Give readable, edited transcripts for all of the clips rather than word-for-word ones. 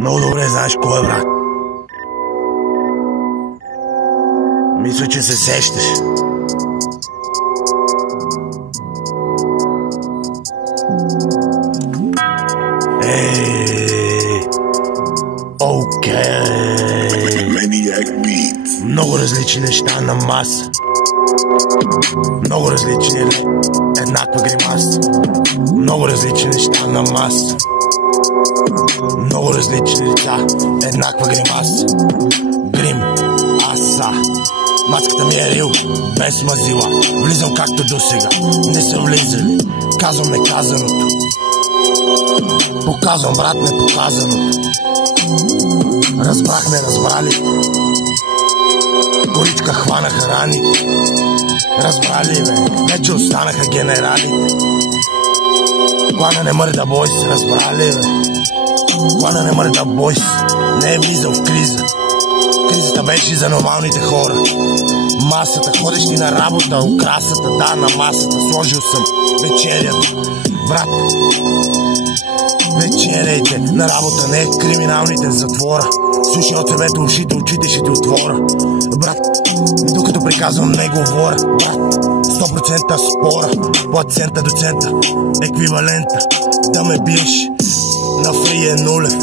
Много добре знаеш кой е, брат. Мисля, че се сещаш. Окей. Много различни неща на маса. Много различни, еднаква гримаса. Много различни неща на маса. Много различни лица, еднаква гримаса. Грим, аса. Мацката ми е рил, без мазила. Влизам както досега, не са влизали. Казвам неказаното. Показвам, брат, непоказаното. Разбрах, не разбрали. Коричка хванаха раните. Разбрали, бе, вече останаха генералите. Плана не мърда бойс, разбрали, бе. Плана не мърда бойс, не е влизал в криза. Кризата беше за нормалните хора. Масата, ходещи на работа, украсата, да, на масата. Сложил съм вечерята. Брат, вечеряйте, на работа не е криминалните в затвора. Слушай от себето ушите, очите ще ти отворя. Брат, докато приказвам не говоря. Брат, 100% спора, от цента до цента, еквивалента. Да ме биеш, на фри е нулев.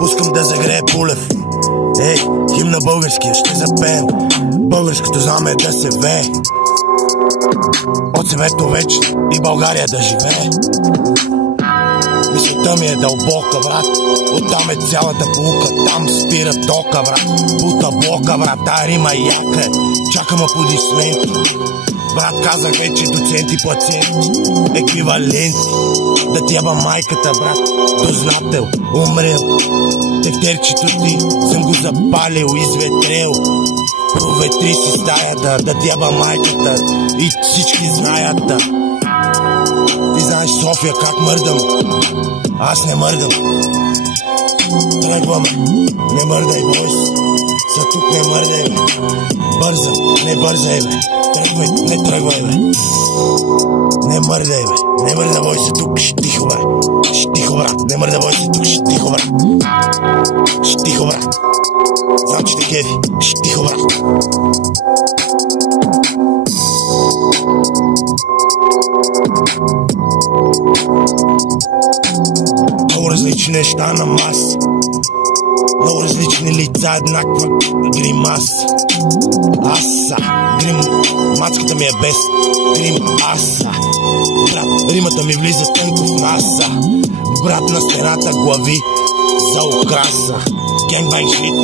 Пускам да загрее Пулев. Ей, химн на българския ще запеем. Българското знаме да се вее. От себето вече и България да живее. Мисълта ми е дълбока, брат. Оттам е цялата полука. Там спира тока, брат. Бута блока, брат. Тая рима яка е. Чакам аплодисменти. Брат, казах вече доценти, пациенти, еквиваленти. Да ти яба майката, брат. Дознател, умрел. Тефтерчето ти съм го запалил, изветрел. Проветри си стаята, да ти яба майката. И всички знаят. Ти знаеш София как мърдам. Аз не мърдам. Тръгваме, не мърдай, бойс. За тук не мърдай, бе. Бързам, не бързай, бе. Тръгвай, не тръгвай, бе. Не мърдай, бе. Не мърдай, бойс, тук. Тихо, бе. Тихо, брат. Не мърдай, бойс, тук. Тихо, брат. Тихо, брат. Знам, че те кефи. Тихо, брат. Много различни неща на маса. Много различни лица, еднаква гримаса. Аса, грим, мацката ми е без грим, аса. Брат, римата ми влиза тънко в наса. Брат, на стената глави за украса. Генбайн шит.